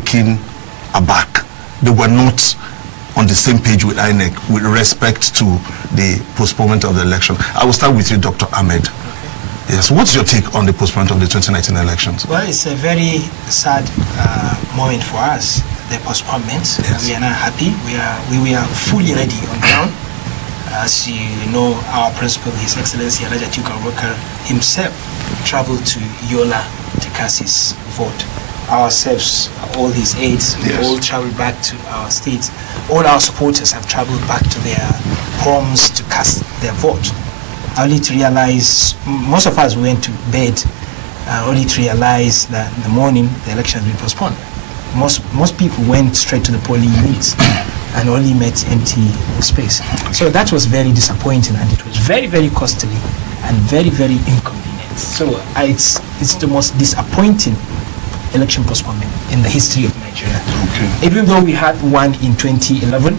taken aback. They were not on the same page with INEC with respect to the postponement of the election. I will start with you, Dr. Ahmed. Yes, what's your take on the postponement of the 2019 elections? Well, it's a very sad moment for us, the postponement. Yes. We are not happy. We are fully ready on ground. As you know, our principal, His Excellency Elijah Bakr himself traveled to Yola to cast his vote. Ourselves, all his aides, we all traveled back to our states. All our supporters have traveled back to their homes to cast their vote. Only to realize, most of us went to bed, only to realize that in the morning the election has been postponed. Most people went straight to the polling units and only met empty space. So that was very disappointing, and it was very, very costly and very, very inconvenient. So it's the most disappointing election postponement in the history of Nigeria. Okay. Even though we had one in 2011,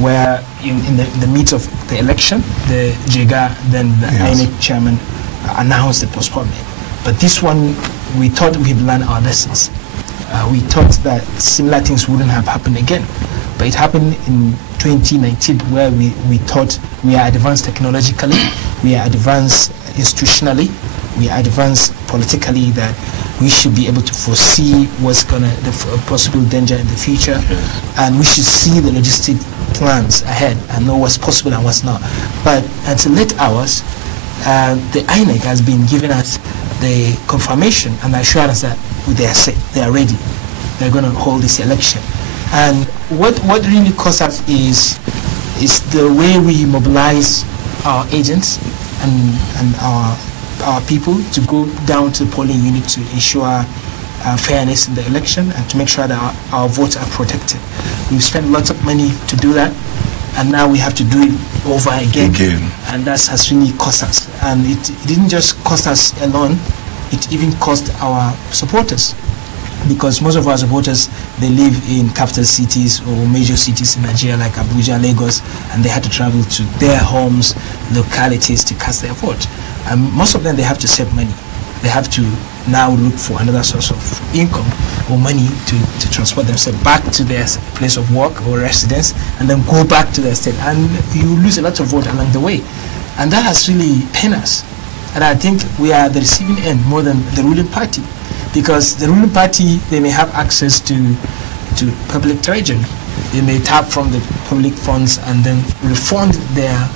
where in the midst of the election, the JIGA, then the INEC chairman announced the postponement. But this one, we thought we've learned our lessons. We thought that similar things wouldn't have happened again. But it happened in 2019, where we thought we are advanced technologically, we are advanced institutionally, we are advanced politically, that we should be able to foresee what's the possible danger in the future, and we should see the logistic plans ahead and know what's possible and what's not. But until late hours, the INEC has been giving us the confirmation and the assurance that they are ready. They're going to hold this election. And what really costs us is the way we mobilize our agents and our people to go down to the polling unit to ensure fairness in the election and to make sure that our votes are protected. We've spent lots of money to do that, and now we have to do it over again. And that has really cost us. And it didn't just cost us alone, it even cost our supporters. Because most of our supporters, they live in capital cities or major cities in Nigeria like Abuja, Lagos, and they had to travel to their homes, localities to cast their vote. And most of them, they have to save money. They have to now look for another source of income or money to transport themselves back to their place of work or residence and then go back to their state. And you lose a lot of vote along the way. And that has really pained us. And I think we are the receiving end more than the ruling party. Because the ruling party, they may have access to public treasury. They may tap from the public funds and then refund their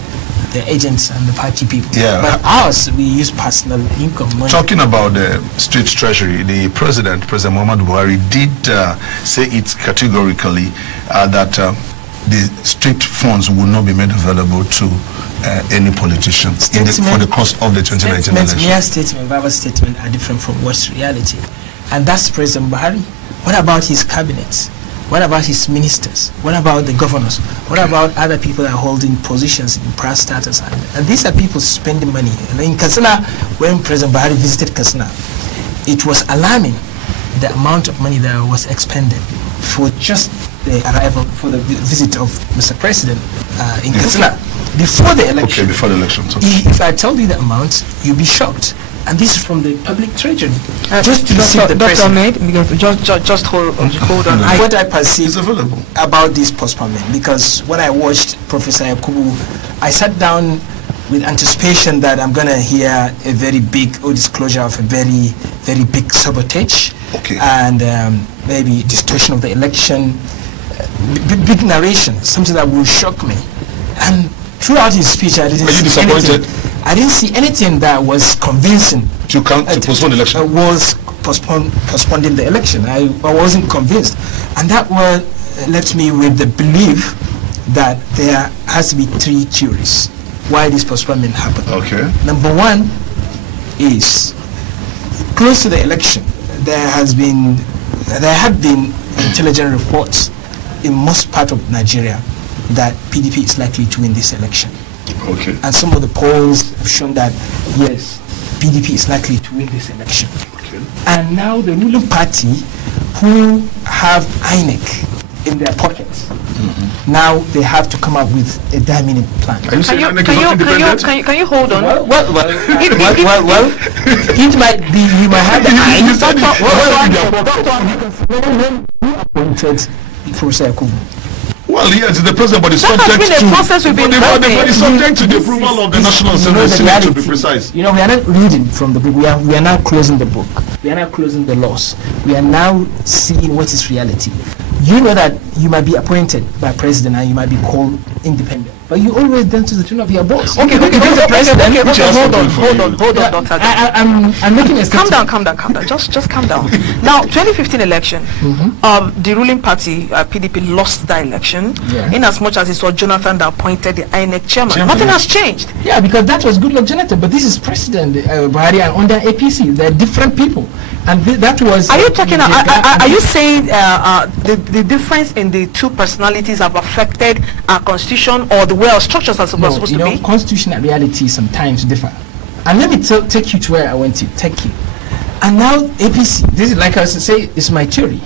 agents and the party people. Yeah. But ours, we use personal income money. Talking about the state treasury, the President Muhammad Buhari, did say it categorically that the state funds will not be made available to any politician for the cost of the 2019 election. Mere statement, verbal statement are different from what's reality. And that's President Buhari. What about his cabinet? What about his ministers? What about the governors? What about other people that are holding positions in press status? And these are people spending money. And in Katsina, when President Buhari visited Katsina, it was alarming the amount of money that was expended for just the arrival, for the visit of Mr. President in Katsina before the election. Okay, before the election. If I told you the amount, you'd be shocked. And this is from the public treasury. Just to receive the president. Just hold on. What I perceive about this postponement, because when I watched Professor Yakubu, I sat down with anticipation that I'm going to hear a very big disclosure of a very, very big sabotage, and maybe distortion of the election, big narration, something that will shock me. And throughout his speech, I didn't see anything. I didn't see anything that was convincing to postpone the election. Was postponing the election. I wasn't convinced, and that left me with the belief that there has to be three theories why this postponement happened. Okay. Number one is close to the election. There had been intelligence reports in most part of Nigeria that PDP is likely to win this election. Okay. And some of the polls have shown that, yes, PDP is likely to win this election. Okay. And now the ruling party, who have INEC in their pockets, now they have to come up with a dynamic plan. Can you hold on? Well, it might be, you might have the INEC. appointed Professor Yakubu. Well, yes, the president, but it's that subject has been a process we've been but it's subject to the approval of the National Assembly, to be precise. You know, we are not reading from the book. We are now closing the book. We are now closing the laws. We are now seeing what is reality. You know that you might be appointed by president and you might be called independent, but you always done to the tune of your boss. Okay, hold on, Dr. I'm making a statement. Calm down. Just calm down. Now, 2015 election, the ruling party, PDP, lost the election, in as much as it was Jonathan that appointed the INEC chairman. Nothing has changed. Yeah, because that was Goodluck Jonathan, but this is President Buhari and under APC. They're different people. And that was... Are you talking... Are you saying the difference in the two personalities have affected our constitution or the way our structures are supposed to be? Constitution and reality sometimes differ. And let me take you to where I want to take you. And now APC, this is like I say, it's my theory.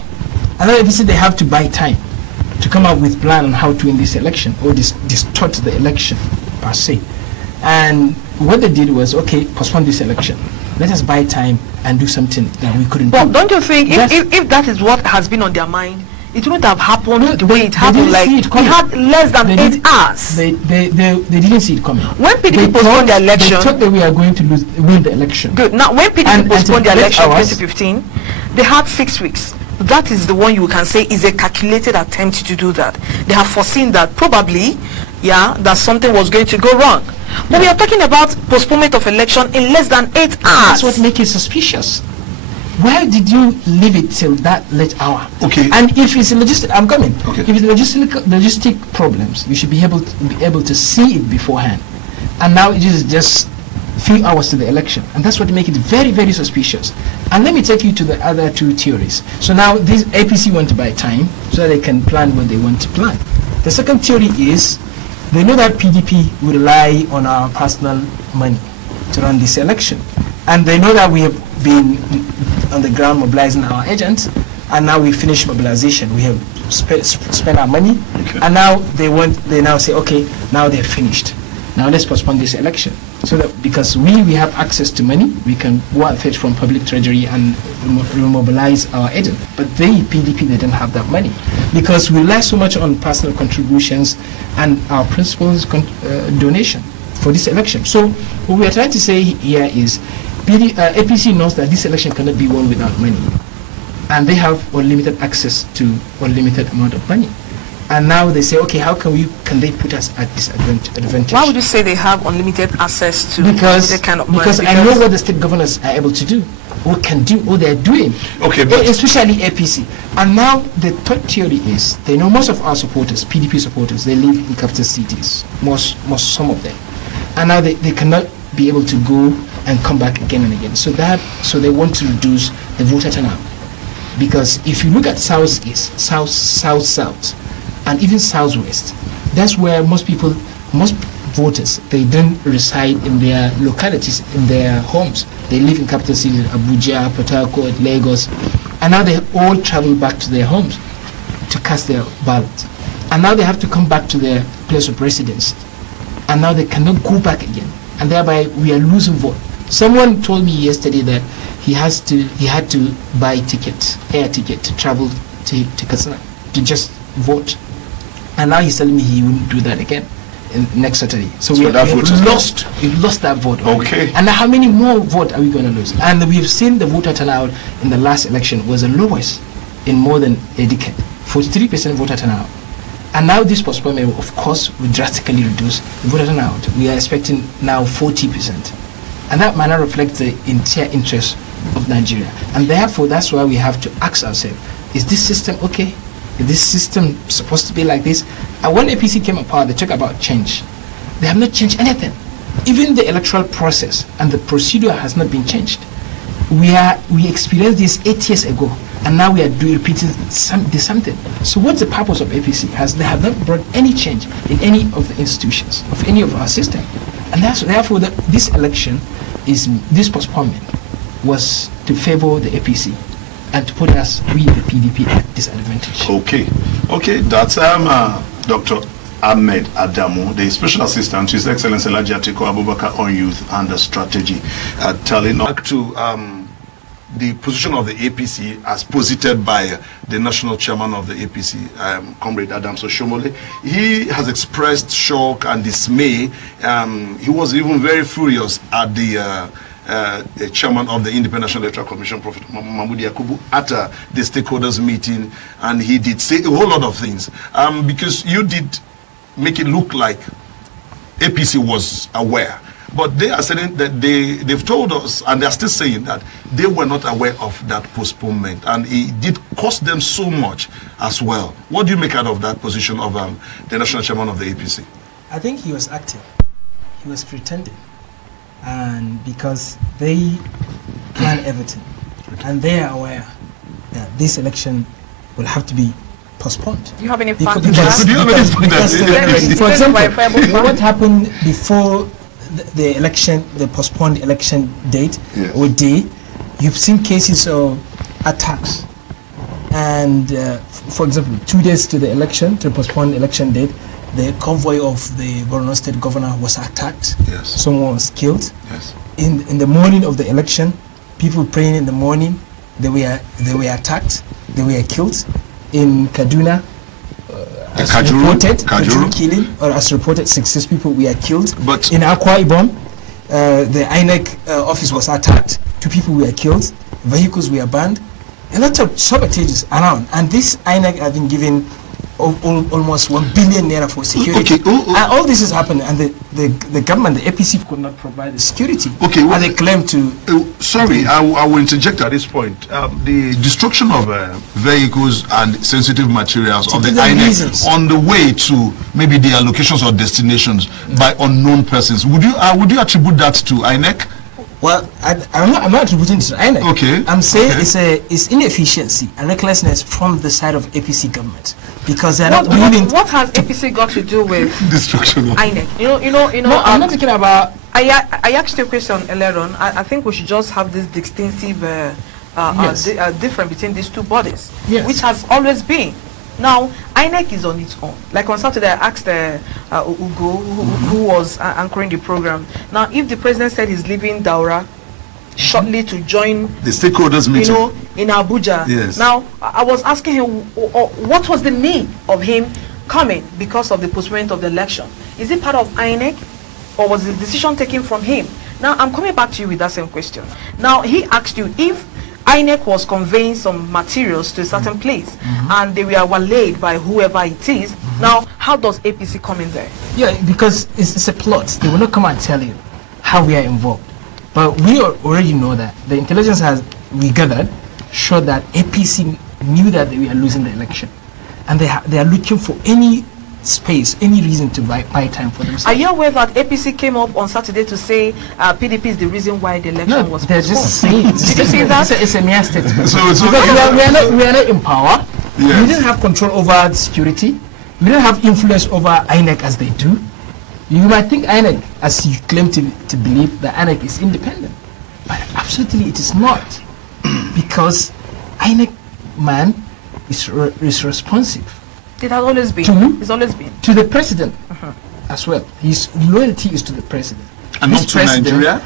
And now APC, they have to buy time to come up with plan on how to win this election or distort the election per se. And what they did was, okay, postpone this election. Let us buy time and do something that we couldn't do. Well, don't you think if that is what has been on their mind, it wouldn't have happened the way it happened? Like, we had less than 8 hours. They didn't see it coming. When PDP postponed the election, they thought that we are going to win the election. Good. Now, when PDP postponed the election in 2015, they had 6 weeks. That is the one you can say is a calculated attempt to do that. They have foreseen that probably, that something was going to go wrong. But we are talking about postponement of election in less than 8 hours. That's what makes it suspicious. Why did you leave it till that late hour? Okay. And if it's a I'm coming. Okay. If it's logistic problems, you should be able to see it beforehand. And now it is just few hours to the election, and that's what makes it very, very suspicious. And let me take you to the other two theories. So now this APC want to buy time so that they can plan what they want to plan. The second theory is they know that PDP will rely on our personal money to run this election, and they know that we have been on the ground mobilizing our agents, and now we finished mobilization. We have spent our money, and now they now say, okay, now they're finished. Now let's postpone this election. So that because we have access to money, we can go and fetch from public treasury and remobilize our agent. But PDP, they don't have that money because we rely so much on personal contributions and our principals' donation for this election. So what we are trying to say here is APC knows that this election cannot be won without money, and they have unlimited access to unlimited amount of money. And now they say, okay, how can they put us at disadvantage? Why would you say they have unlimited access to that kind of money? Because I know what the state governors are able to do, or can do, or they're doing. Okay, especially APC. And now the third theory is they know most of our supporters, PDP supporters, they live in capital cities. Some of them, and now they cannot be able to go and come back again and again. So they want to reduce the voter turnout. Because if you look at southeast, south, and even southwest, that's where most voters, they don't reside in their localities, in their homes. They live in capital cities, Abuja, Port Harcourt, Lagos, and now they all travel back to their homes to cast their ballot. And now they have to come back to their place of residence, and now they cannot go back again, and thereby we are losing vote. Someone told me yesterday that he had to buy air ticket to travel to Katsina to just vote. And now he's telling me he wouldn't do that again next Saturday. So we lost that vote. Okay. And how many more votes are we going to lose? And we've seen the voter turnout in the last election was the lowest in more than a decade. 43% voter turnout. And now this postponement, of course, will drastically reduce the voter turnout. We are expecting now 40%. And that manner reflects the entire interest of Nigeria. And therefore, that's why we have to ask ourselves, is this system okay? Is this system supposed to be like this? And when APC came apart, they talk about change. They have not changed anything. Even the electoral process and the procedure has not been changed. We experienced this 8 years ago, and now we are repeating something. So what's the purpose of APC? They have not brought any change in any of the institutions, of any of our system. And therefore, this election, this postponement, was to favor the APC and to put us, we the PDP, at disadvantage. Okay, that's Dr. Ahmed Adamu, the Special Assistant to His Excellency Alhaji Atiku Abubakar on Youth and Strategy, telling us to the position of the APC as posited by the national chairman of the APC, Comrade Adam Soshomole. He has expressed shock and dismay. He was even very furious at the chairman of the Independent National Electoral Commission, Prophet Mahmoud Yakubu, at the stakeholders meeting, and he did say a whole lot of things. Because you did make it look like APC was aware. But they are saying that they've told us, and they're still saying that they were not aware of that postponement, and it did cost them so much as well. What do you make out of that position of the national chairman of the APC? I think he was acting. He was pretending. And because they plan everything, and they are aware that this election will have to be postponed. Do you have any facts? For example, what happened before the election, the postponed election date or day, you've seen cases of attacks. And for example, 2 days to the election, to postpone election date, the convoy of the Borno State governor was attacked. Yes. Someone was killed. Yes. In the morning of the election, people praying in the morning, they were attacked. They were killed. In Kaduna, as reported, killing, or as reported, 66 people were killed. But in Akwa Ibom, the INEC office was attacked. 2 people were killed. Vehicles were burned. A lot of sabotages around, and this INEC has been given almost 1 billion naira for security. Okay. And all this is happening, and the government, the APC, could not provide the security. Okay. And they claim to. Sorry, I will interject at this point. The destruction of vehicles and sensitive materials of the INEC on the way to maybe their locations or destinations by unknown persons. Would you attribute that to INEC? Well, I'm not attributing this to INEC. Okay. I'm saying it's inefficiency and recklessness from the side of APC government, because they're not willing. What has APC got to do with destruction of INEC? You know. No, I'm not talking about. I asked you a question earlier on. I think we should just have this distinctive difference between these two bodies, which has always been. Now, INEC is on its own. Like on Saturday, I asked Ugo, who was anchoring the program. Now, if the president said he's leaving Daura shortly to join the stakeholders meeting, in Abuja. Yes. Now, I was asking him, what was the need of him coming because of the postponement of the election? Is it part of INEC, or was the decision taken from him? Now, I'm coming back to you with that same question. Now, he asked you if INEC was conveying some materials to a certain place, and they were laid by whoever it is. Now, how does APC come in there? Yeah, because it's a plot. They will not come and tell you how we are involved. But we already know that the intelligence we gathered showed that APC knew that we are losing the election, and they are looking for any space, any reason to buy time for themselves. Are you aware that APC came up on Saturday to say PDP is the reason why the election was postponed? They're just saying. Did you see that? It's a mere statement. Because we are not in power. Yes. We didn't have control over the security. We didn't have influence over INEC as they do. You might think INEC, as you claim to believe, that INEC is independent. But absolutely it is not. Because INEC man is responsive. It has always been. It's always been. To the president as well. His loyalty is to the president. And not to Nigeria?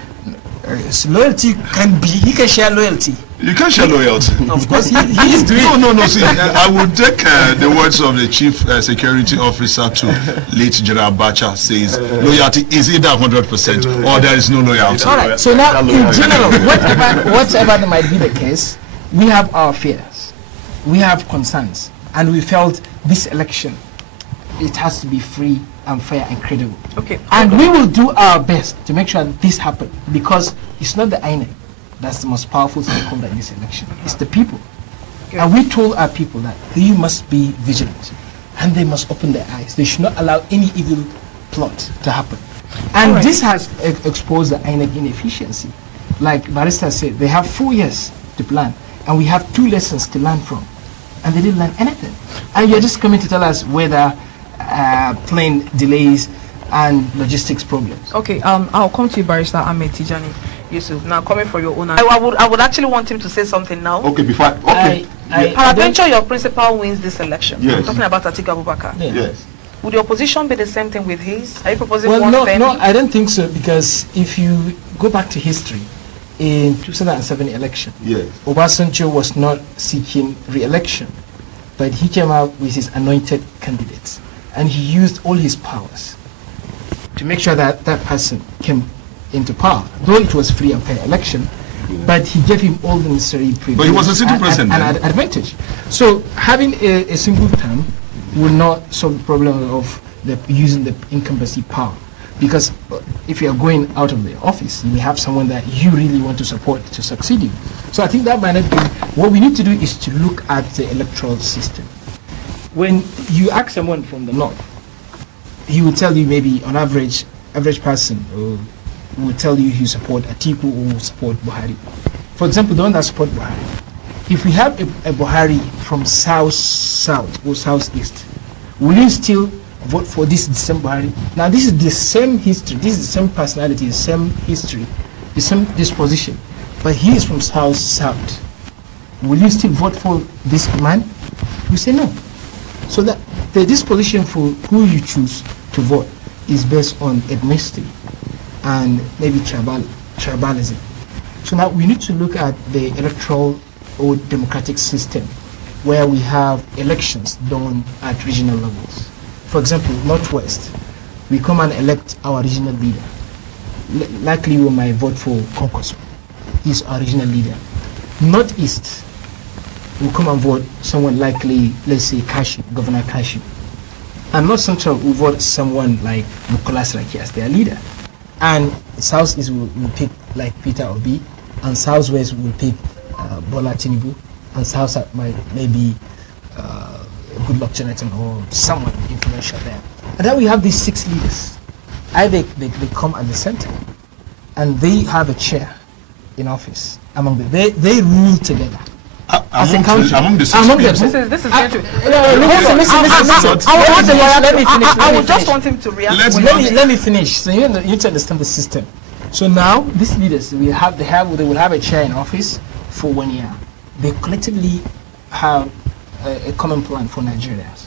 His loyalty can be, he can share loyalty. You can share loyalty. Of course, he is doing No, see, I would take the words of the chief security officer to late General Bacha says, loyalty is either 100% or there is no loyalty. All right, so now, in general, whatever might be the case, we have our fears. We have concerns. And we felt this election, it has to be free and fair and credible. Okay. And we will do our best to make sure that this happens, because it's not the INEC that's the most powerful stakeholder in this election. It's the people. Okay. And we told our people that they must be vigilant and they must open their eyes. They should not allow any evil plot to happen. And this has exposed the INEC inefficiency. Like Barrister said, they have 4 years to plan, and we have 2 lessons to learn from. And they didn't learn anything. And you're just coming to tell us whether plane delays and logistics problems. Okay, I'll come to you, Barrister Ahmed Tijani Yusuf. Now, coming for your own. I would actually want him to say something now. Okay, before. Okay. Peradventure, your principal wins this election. Yes. I'm talking about Atiku Abubakar. Yes. Would your position be the same thing with his? Are you proposing well, one thing? No, I don't think so, because if you go back to history, in 2007 election, Yes. Obasanjo was not seeking re-election, but he came out with his anointed candidates, and he used all his powers to make sure that that person came into power, though it was free and fair election, but he gave him all the necessary privileges. But he was a sitting president. And advantage. So having a single term will not solve the problem of using the incumbency power. Because if you are going out of the office, you may have someone that you really want to support to succeed you. So I think that might not be. What we need to do is to look at the electoral system. When you ask someone from the north, he will tell you maybe on average person will tell you he support Atiku or support Buhari. For example, the one that support Buhari. If we have a Buhari from south or southeast, will you still vote for this same Buhari? Now this is the same history, this is the same personality, the same history, the same disposition, but he is from south. Will you still vote for this man? We say no. So that the disposition for who you choose to vote is based on ethnicity and maybe tribalism. So now we need to look at the electoral or democratic system where we have elections done at regional levels. For example, Northwest, we come and elect our regional leader. Likely we might vote for Konkoso. He's our regional leader. Northeast, we come and vote someone likely, let's say Kashi, Governor Kashi. And North Central, we vote someone like Bukola Saraki as their leader. And Southeast will pick like Peter Obi, and Southwest will pick Bola Tinubu, and South might maybe Goodluck Jonathan or someone influential there. And then we have these 6 leaders. Either they come at the center, and they have a chair in office among them. They rule together. As a country, among the 6 people. This is going to. I would just want him to react. Let me finish. So you need to understand the system. So now these leaders they will have a chair in office for 1 year. They collectively have a common plan for Nigerians,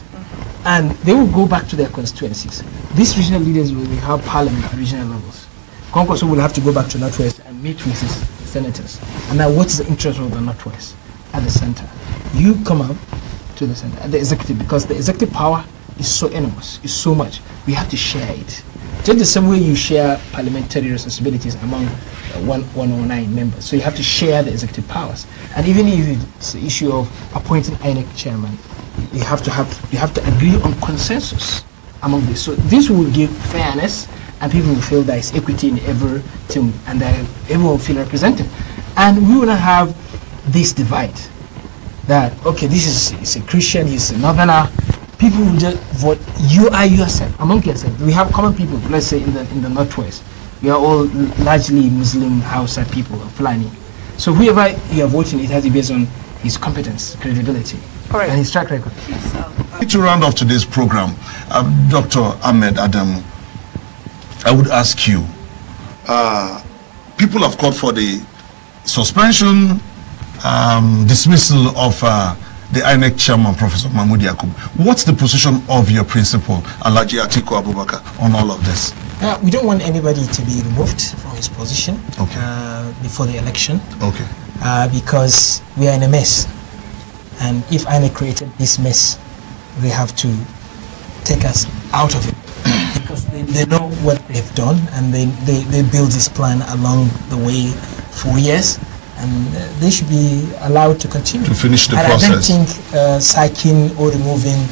and they will go back to their constituencies. These regional leaders will have parliament at regional levels. Congress will have to go back to Northwest and meet with his senators. And now, what is the interest of the Northwest? At the center, you come up to the center, at the executive, because the executive power is so enormous, it's so much. We have to share it. Just the same way you share parliamentary responsibilities among 109 members. So you have to share the executive powers. And even if it's the issue of appointing INEC chairman, you have to agree on consensus among this. So this will give fairness, and people will feel there is equity in everything, and that everyone will feel represented. And we will not have this divide that, okay, this is a Christian, he's a northerner. People will just vote, you are yourself, among yourself. We have common people, let's say in the Northwest. We are all largely Muslim Hausa people, Fulani. So whoever you are voting, it has to be based on his competence, credibility, and his track record. To round off today's program, Dr. Ahmed Adamu, I would ask you, people have called for the suspension, dismissal of the INEC chairman, Professor Mahmoud Yakub. What's the position of your principal, Alhaji Atiku Abubakar, on all of this? We don't want anybody to be removed from his position before the election. Okay. Because we are in a mess. And if INEC created this mess, they have to take us out of it. Because they know what they've done, and they build this plan along the way for years. And they should be allowed to continue. To finish the process. I don't think sacking or removing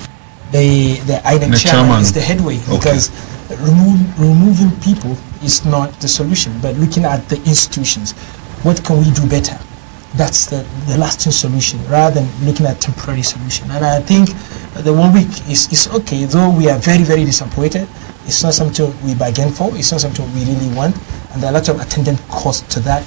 the INEC chairman is the headway, because removing people is not the solution, but looking at the institutions. What can we do better? That's the lasting solution, rather than looking at temporary solution. And I think the 1 week is okay, though we are very, very disappointed. It's not something we bargain for. It's not something we really want. And there are a lot of attendant costs to that.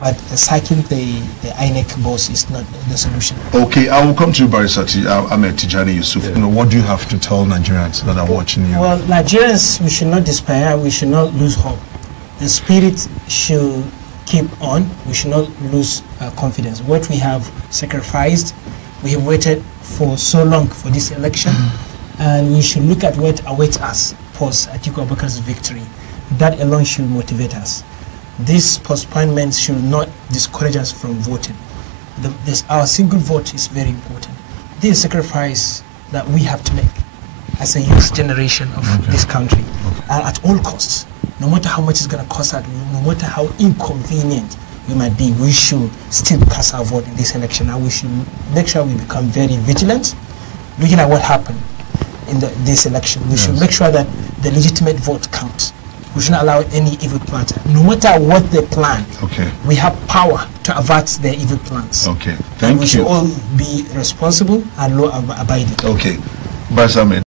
But sacking the INEC boss is not the solution. Okay, I will come to you, Barrister Ahmed Tijani Yusuf. You know, what do you have to tell Nigerians that are watching you? Well, Nigerians, we should not despair. We should not lose hope. The spirit should keep on. We should not lose confidence. What we have sacrificed, we have waited for so long for this election, and we should look at what awaits us post Atiku Abubakar's victory. That alone should motivate us. These postponements should not discourage us from voting. Our single vote is very important. This is a sacrifice that we have to make as a youth generation of this country, at all costs. No matter how much it's going to cost us, no matter how inconvenient we might be, we should still cast our vote in this election, and we should make sure we become very vigilant, looking at what happened in this election. We should make sure that the legitimate vote counts. We shouldn't allow any evil plans. No matter what they plan, we have power to avert their evil plans. Thank and we you. should all be responsible and law-abiding. Ahmed.